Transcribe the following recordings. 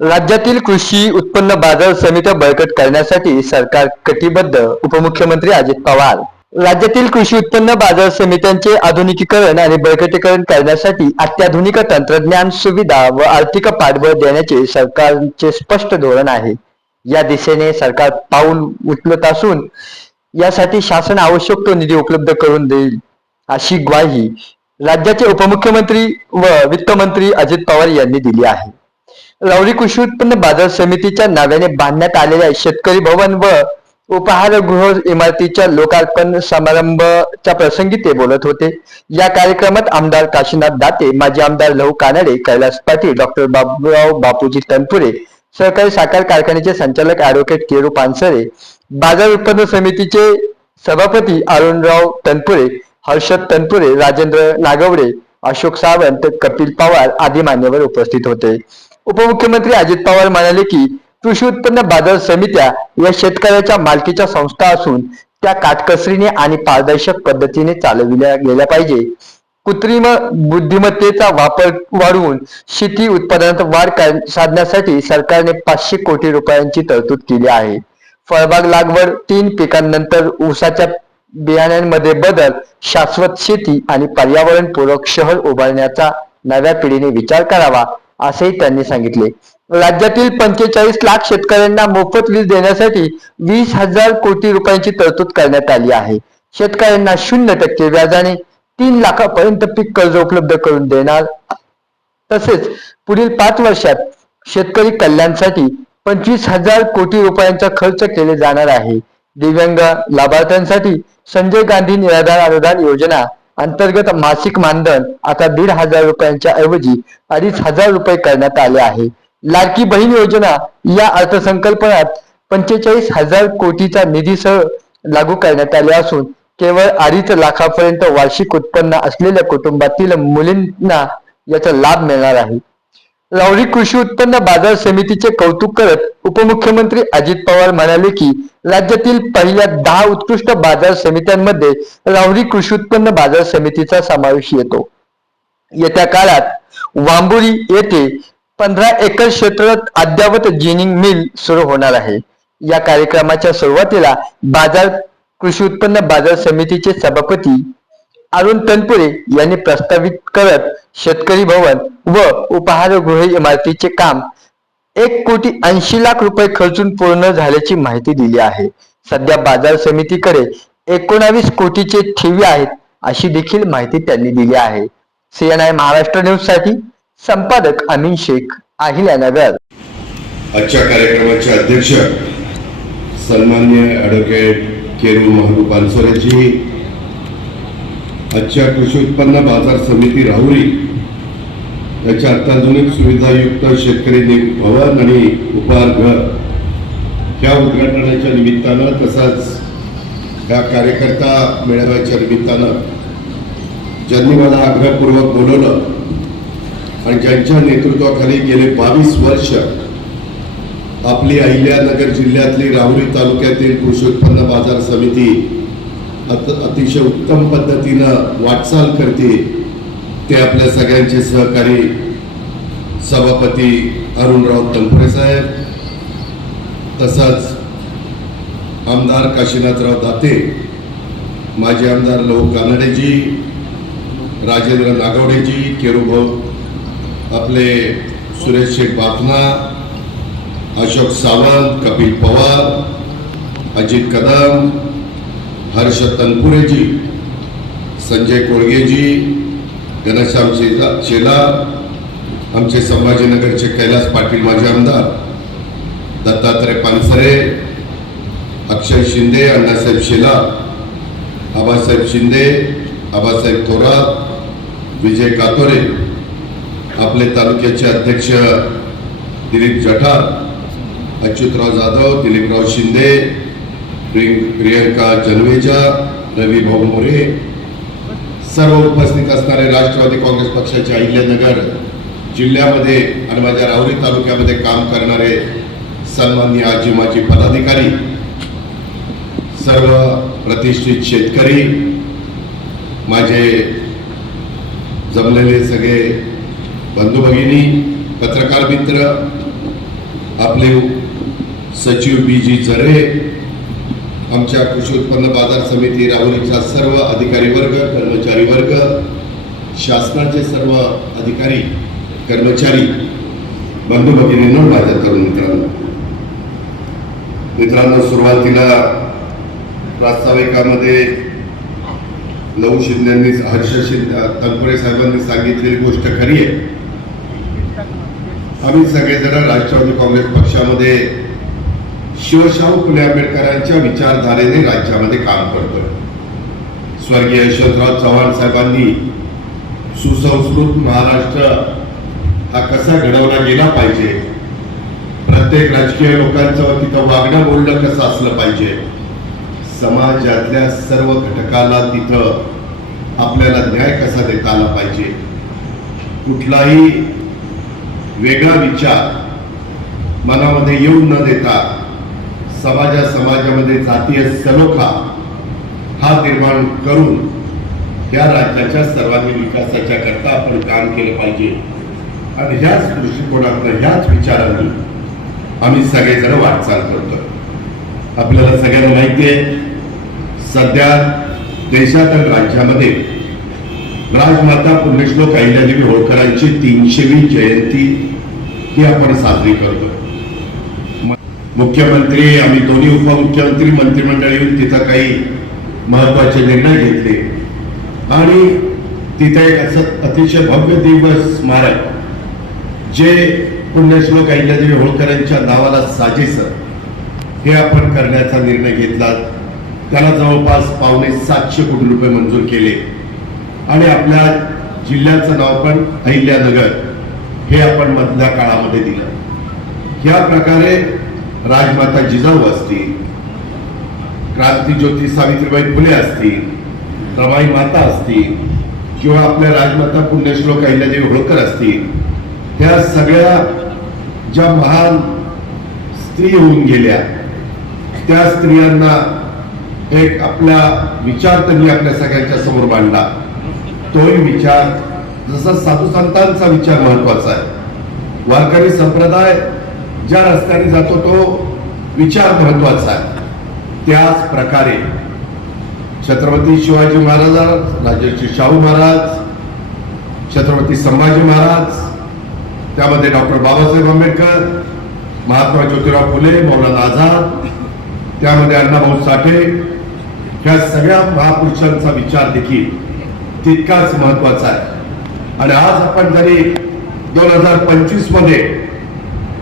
राज्यातील कृषी उत्पन्न बाजार समित्या बळकट करण्यासाठी सरकार कटिबद्ध उपमुख्यमंत्री अजित पवार. राज्यातील कृषी उत्पन्न बाजार समित्यांचे आधुनिकीकरण आणि बळकटीकरण करण्यासाठी अत्याधुनिक तंत्रज्ञान सुविधा व आर्थिक पाठबळ देण्याचे सरकारचे स्पष्ट धोरण आहे. या दिशेने सरकार पाऊल उचलत असून यासाठी शासन आवश्यक तो निधी उपलब्ध करून देईल अशी ग्वाही राज्याचे उपमुख्यमंत्री व वित्तमंत्री अजित पवार यांनी दिली आहे. राऊरी कृषी उत्पन्न बाजार समितीच्या नावाने बांधण्यात आलेल्या शेतकरी भवन व उपहारगृह इमारतीच्या लोकार्पण समारंभच्या प्रसंगी ते बोलत होते. या कार्यक्रमात आमदार काशीनाथ दाते माजी आमदार लहू कानडे कैलास पाटील डॉक्टर बाबूराव बापूजी तनपुरे सहकारी साखर कारखान्याचे संचालक ॲडव्होकेट केरू पानसरे बाजार उत्पन्न समितीचे सभापती अरुणराव तनपुरे हर्षद तनपुरे राजेंद्र नागवडे अशोक सावंत कपिल पवार आदी मान्यवर उपस्थित होते. उपमुख्यमंत्री अजित पवार म्हणाले की कृषी उत्पन्न बाजार समित्या या शेतकऱ्याच्या मालकीच्या संस्था असून त्या काटकसरीने आणि पारदर्शक पद्धतीने चालविल्या गेल्या पाहिजे. कृत्रिम बुद्धिमत्तेचा वापर वाढवून शेती उत्पादनात वाढ साधण्यासाठी सरकारने पाचशे कोटी रुपयांची तरतूद केली आहे. फळबाग लागवड तीन पिकांनंतर ऊसाच्या बियाण्यांमध्ये बदल शाश्वत शेती आणि पर्यावरणपूरक शहर उभारण्याचा नव्या पिढीने विचार करावा असेही त्यांनी सांगितले. राज्यातील पंचेचाळीस लाख शेतकऱ्यांना मोफत वीज देण्यासाठी वीस हजार कोटी रुपयांची तरतूद करण्यात आली आहे. शेतकऱ्यांना शून्य टक्के व्याजाने तीन लाखापर्यंत पीक कर्ज उपलब्ध करून देणार. तसेच पुढील पाच वर्षात शेतकरी कल्याणसाठी पंचवीस हजार कोटी रुपयांचा खर्च केले जाणार आहे. दिव्यांग लाभार्थ्यांसाठी संजय गांधी निराधार अनुदान योजना अंतर्गत मासिक मानधन आता दीड हजार रुपयांच्या ऐवजी अडीच हजार रुपये करण्यात आले आहे. लाडकी बहीण योजना या अर्थसंकल्पनात पंचेचाळीस हजार कोटीचा निधीसह लागू करण्यात आले असून केवळ अडीच लाखापर्यंत वार्षिक उत्पन्न असलेल्या कुटुंबातील मुलींना याचा लाभ मिळणार आहे. राऊरी कृषी उत्पन्न बाजार समितीचे कौतुक करत उपमुख्यमंत्री अजित पवार म्हणाले की राज्यातील पहिल्या दहा उत्कृष्ट बाजार समित्यांमध्ये रावरी कृषी उत्पन्न बाजार समितीचा समावेश येतो. येत्या काळात वांबुरी येथे पंधरा एकर क्षेत्रात अद्ययावत जिनिंग मिल सुरू होणार आहे. या कार्यक्रमाच्या सुरुवातीला बाजार कृषी उत्पन्न बाजार समितीचे सभापती अरुण तनपुरे यांनी प्रस्तावित करत शेतकरी भवन व उपहारगृह इमारतीचे काम एक कोटी ऐंशी लाख रुपये खर्चून पूर्ण झाल्याची माहिती दिली आहे. सध्या बाजार समितीकडे एकोणावीस कोटीचे ठेवी आहेत अशी देखील माहिती त्यांनी दिली आहे. सीएनआय महाराष्ट्र न्यूजसाठी संपादक अमीन शेख अहिल्यानगर आजच्या कार्यक्रमाचे अध्यक्ष सन्मान्य ॲडव्होकेट केरू महादू आजच्या कृषी उत्पन्न बाजार समिती राहुरी याच्या अत्याधुनिक सुविधायुक्त शेतकरी भवन आणि उपहारघर ह्या उद्घाटनाच्या निमित्तानं तसंच ह्या कार्यकर्ता मेळाव्याच्या निमित्तानं ज्यांनी मला आग्रहपूर्वक बोलवलं आणि ज्यांच्या नेतृत्वाखाली गेले बावीस वर्ष आपली अहिल्यानगर जिल्ह्यातली राहुरी तालुक्यातील कृषी उत्पन्न बाजार समिती अत अतिशय उत्तम पद्धतीनं वाटचाल करते ते आपल्या सगळ्यांचे सहकारी सभापती अरुणराव तंपरे साहेब तसंच आमदार काशीनाथराव दाते माजी आमदार लहू कानडेजी राजेंद्र नागवडेजी केरुभाऊ आपले सुरेश शेख बापना अशोक सावंत कपिल पवार अजित कदम हर्ष तनपुरेजी संजय कोळगेजी घनश्याम शेला शेला आमचे संभाजीनगरचे कैलास पाटील माजी आमदार दत्तात्रय पानसरे अक्षय शिंदे अण्णासाहेब शेला आबासाहेब शिंदे आबासाहेब थोरात विजय कातोरे आपले तालुक्याचे अध्यक्ष दिलीप जठार अच्युतराव जाधव दिलीपराव शिंदे प्रियंका जलवेजा रवी भाऊ मोरे सर्व उपस्थित असणारे राष्ट्रवादी काँग्रेस पक्षाचे अहिल्यानगर जिल्ह्यामध्ये आणि माझ्या राहुरी तालुक्यामध्ये काम करणारे सन्मान्य आजी माजी पदाधिकारी सर्व प्रतिष्ठित शेतकरी माझे जमलेले सगळे बंधू भगिनी पत्रकार मित्र आपले सचिव बी जी जरे आमच्या कृषी उत्पन्न बाजार समिती राहुरीचा सर्व अधिकारी वर्ग कर्मचारी वर्ग शासनाचे सर्व अधिकारी कर्मचारी बंधू भगिनींनो माझ्या तरुण मित्रांनो. मित्रांनो सुरुवातीला प्रास्ताविकामध्ये लहू शिंद्यांनी हर्ष शिंदे तनपुरे साहेबांनी सांगितलेली गोष्ट खरी आहे. आम्ही सगळेजण राष्ट्रवादी काँग्रेस पक्षामध्ये शिवशाहू फुले आंबेडकरांच्या विचारधारेने राज्यामध्ये काम करतोय. स्वर्गीय यशवंतराव चव्हाण साहेबांनी सुसंस्कृत महाराष्ट्र हा कसा घडवला गेला पाहिजे? प्रत्येक राजकीय लोकांचं तिथं वागणं बोलणं कसं असलं पाहिजे? समाजातल्या सर्व घटकाला तिथं आपल्याला न्याय कसा देता आला पाहिजे? कुठलाही वेगळा विचार मनामध्ये येऊ न देता समाजा समाजामध्ये जातीय सलोखा हा निर्माण करून या राज्याच्या सर्वांगीण विकासाच्या करता आपण काम केलं पाहिजे. आणि ह्याच दृष्टिकोनातून ह्याच विचारांनी आम्ही सगळेजण वाटचाल करतो आपल्याला सगळ्यांना माहिती आहे सध्या देशात आणि राज्यामध्ये राजमाता पुण्यश्लोक अहिल्यादेवी होळकरांची तीनशेवी जयंती ही आपण साजरी करतो मुख्यमंत्री आम्ही दोन्ही उपमुख्यमंत्री मंत्रिमंडळ येऊन तिथं काही महत्त्वाचे निर्णय घेतले. आणि तिथे एक असं अतिशय भव्य दिव्य स्मारक जे पुण्यश्लोक अहिल्यादेवी होळकरांच्या नावाला साजेस हे आपण करण्याचा निर्णय घेतला. त्याला जवळपास पावणे सातशे कोटी रुपये मंजूर केले. आणि आपल्या जिल्ह्याचं नाव पण अहिल्यानगर हे आपण मधल्या काळामध्ये दिलं. या प्रकारे राजमाता जिजाऊ असतील क्रांतीज्योती सावित्रीबाई फुले असतील रमाई माता असतील किंवा आपल्या राजमाता पुण्यश्लोक अहिल्यादेवी होळकर असतील ह्या सगळ्या ज्या महान स्त्री होऊन गेल्या त्या स्त्रियांना एक आपला विचार त्यांनी आपल्या सगळ्यांच्या समोर मांडला. तोही विचार जसा साधू संतांचा विचार महत्त्वाचा आहे. वारकरी संप्रदाय ज्या रस्त्याने जातो तो विचार महत्त्वाचा आहे. त्याच प्रकारे छत्रपती शिवाजी महाराज राजर्षी शाहू महाराज छत्रपती संभाजी महाराज त्यामध्ये डॉक्टर बाबासाहेब आंबेडकर महात्मा ज्योतिराव फुले मौलाना आझाद त्यामध्ये अण्णाभाऊ साठे ह्या सगळ्या महापुरुषांचा विचार देखील तितकाच महत्त्वाचा आहे. आणि आज आपण जरी दोन हजार पंचवीसमध्ये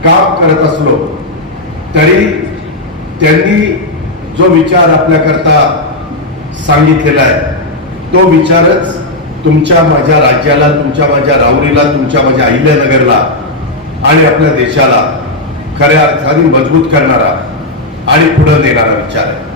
काम करत असलो तरी त्यांनी जो विचार आपल्याकरता सांगितलेला आहे तो विचारच तुमच्या माझ्या राज्याला तुमच्या माझ्या राऊरीला तुमच्या माझ्या अहिल्यानगरला आणि आपल्या देशाला खऱ्या अर्थाने मजबूत करणारा आणि पुढे नेणारा विचार आहे.